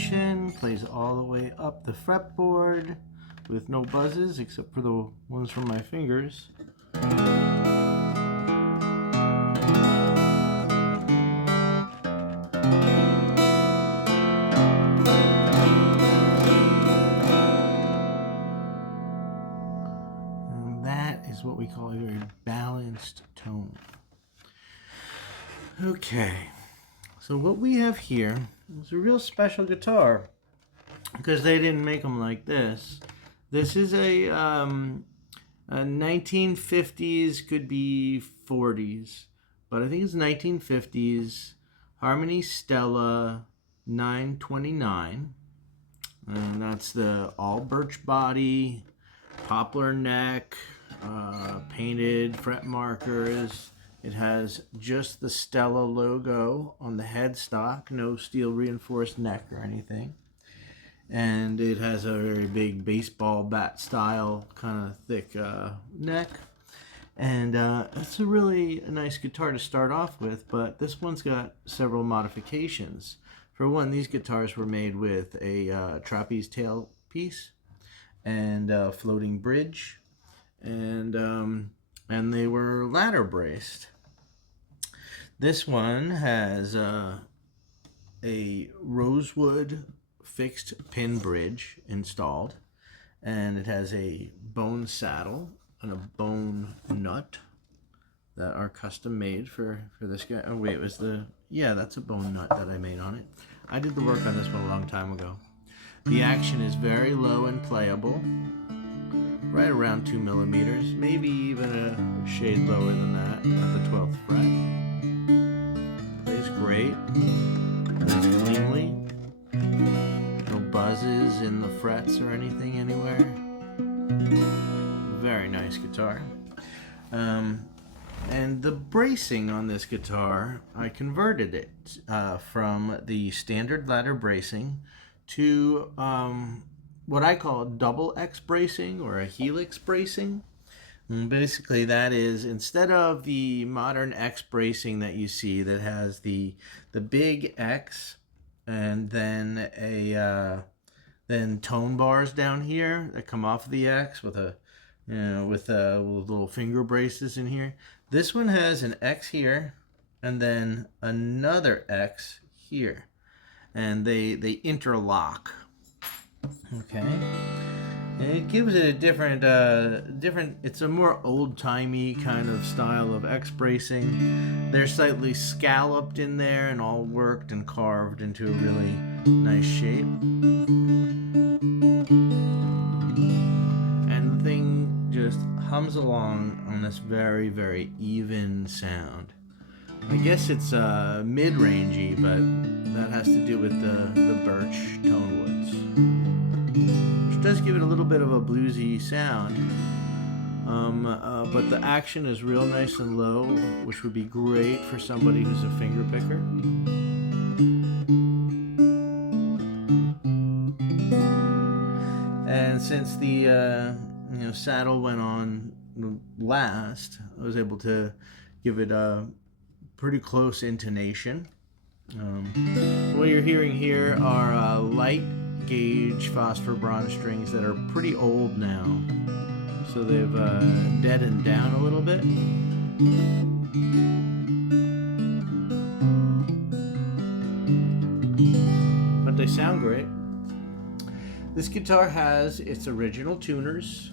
intonation, plays all the way up the fretboard with no buzzes except for the ones from my fingers. And that is what we call a very balanced tone. Okay, so what we have here is a real special guitar because they didn't make them like this. This is a 1950s, could be 40s, but I think it's 1950s Harmony Stella 929, and that's the all birch body, poplar neck, painted fret markers. It has just the Stella logo on the headstock, no steel reinforced neck or anything. And it has a very big baseball bat style, kind of thick neck. And it's a really nice guitar to start off with, but this one's got several modifications. For one, these guitars were made with a trapeze tail piece and a floating bridge, and they were ladder braced. This one has a rosewood fixed pin bridge installed, and it has a bone saddle and a bone nut that are custom made for this guy. Oh wait, that's a bone nut that I made on it. I did the work on this one a long time ago. The action is very low and playable, right around 2 millimeters, maybe even a shade lower than that at the 12th fret. Plays great, plays cleanly, no buzzes in the frets or anything anywhere. Very nice guitar. And the bracing on this guitar, I converted it from the standard ladder bracing to what I call double X bracing or a helix bracing. And basically that is, instead of the modern X bracing that you see that has the big X and then then tone bars down here that come off of the X with with little finger braces in here. This one has an X here and then another X here, and they interlock. Okay, and it gives it a different it's a more old-timey kind of style of X bracing. They're slightly scalloped in there and all worked and carved into a really nice shape, and the thing just hums along on this very, very even sound. I guess it's mid-rangey, but that has to do with the birch tone woods, which does give it a little bit of a bluesy sound. But the action is real nice and low, which would be great for somebody who's a finger picker. And since the saddle went on last, I was able to give it a pretty close intonation. What you're hearing here are light gauge phosphor bronze strings that are pretty old now, so they've deadened down a little bit. But they sound great. This guitar has its original tuners.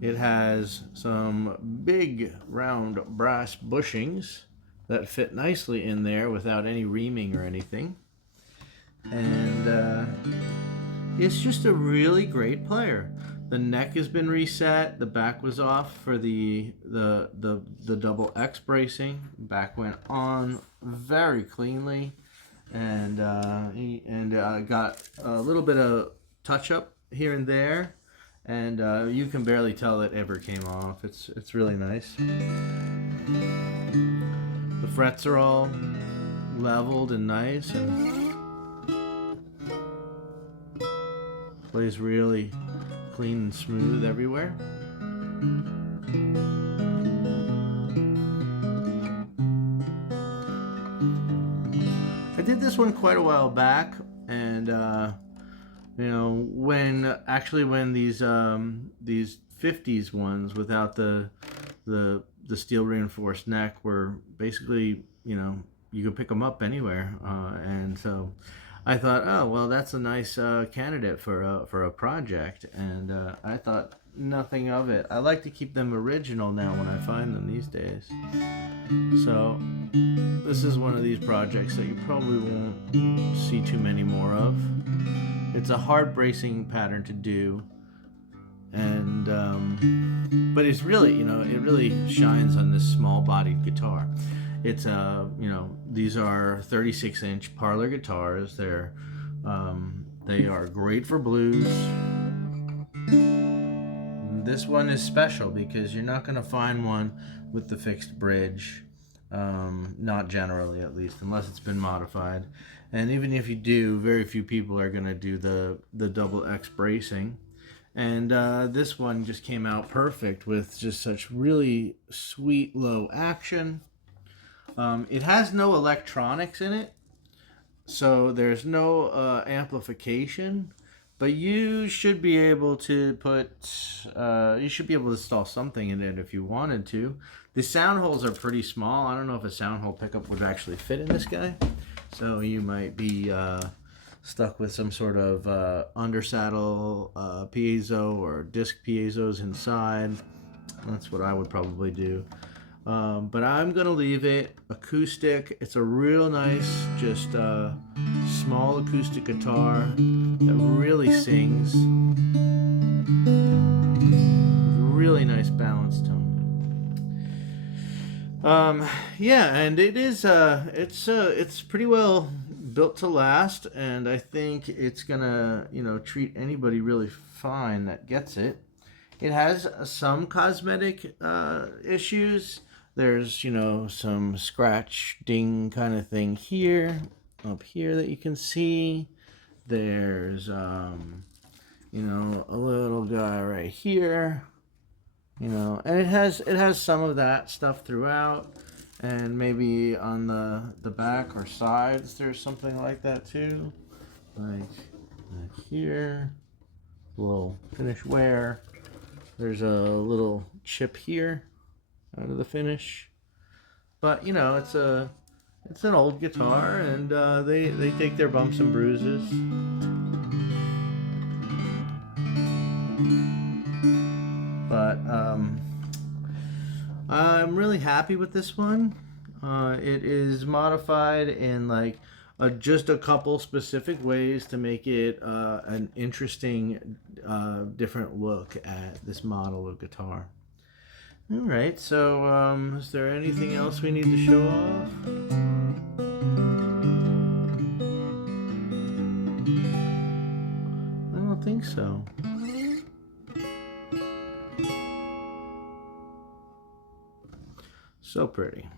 It has some big round brass bushings that fit nicely in there without any reaming or anything. And it's just a really great player. The neck has been reset. The back was off for the double X bracing. Back went on very cleanly, and got a little bit of touch up here and there, and you can barely tell it ever came off. It's really nice. The frets are all leveled and nice, and plays really clean and smooth everywhere. I did this one quite a while back. And you know, when these 50s ones without the steel reinforced neck were basically, you know, you could pick them up anywhere, and so I thought, oh well, that's a nice candidate for a project, and I thought nothing of it. I like to keep them original now when I find them these days. So this is one of these projects that you probably won't see too many more of. It's a hard bracing pattern to do, and but it's really, you know, it really shines on this small bodied guitar. It's you know, these are 36-inch parlor guitars. They are great for blues. This one is special because you're not going to find one with the fixed bridge, not generally at least, unless it's been modified. And even if you do, very few people are going to do the double X bracing. And this one just came out perfect with just such really sweet low action. It has no electronics in it, so there's no amplification, but you should be able to you should be able to install something in it if you wanted to. The sound holes are pretty small. I don't know if a sound hole pickup would actually fit in this guy, so you might be stuck with some sort of undersaddle piezo or disc piezos inside. That's what I would probably do. But I'm going to leave it acoustic. It's a real nice, just small acoustic guitar that really sings with really nice balance tone. Yeah, and it is it's pretty well built to last, and I think it's gonna, you know, treat anybody really fine that gets it. It has some cosmetic issues. There's, you know, some scratch ding kind of thing here, up here that you can see. There's you know, a little guy right here, you know, and it has some of that stuff throughout, and maybe on the back or sides there's something like that too, like here, a little finish wear. There's a little chip here out of the finish, but you know, it's an old guitar, and they take their bumps and bruises. But I'm really happy with this one. It is modified in like just a couple specific ways to make it an interesting, different look at this model of guitar. All right, so is there anything else we need to show off? I don't think so. So pretty.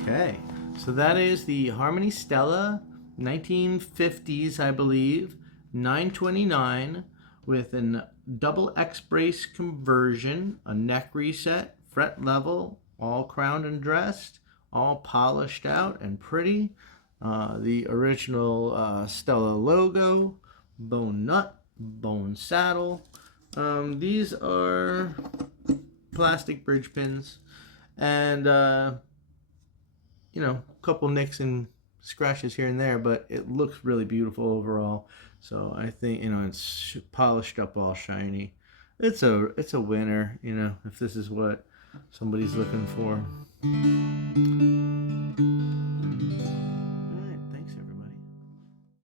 Okay, so that is the Harmony Stella 1950s, I believe, 929 with a double X brace conversion, a neck reset, fret level, all crowned and dressed, all polished out and pretty. The original Stella logo, bone nut, bone saddle. These are plastic bridge pins, and you know, a couple nicks and scratches here and there, but it looks really beautiful overall. So I think, you know, it's polished up, all shiny. It's a winner, you know, if this is what somebody's looking for.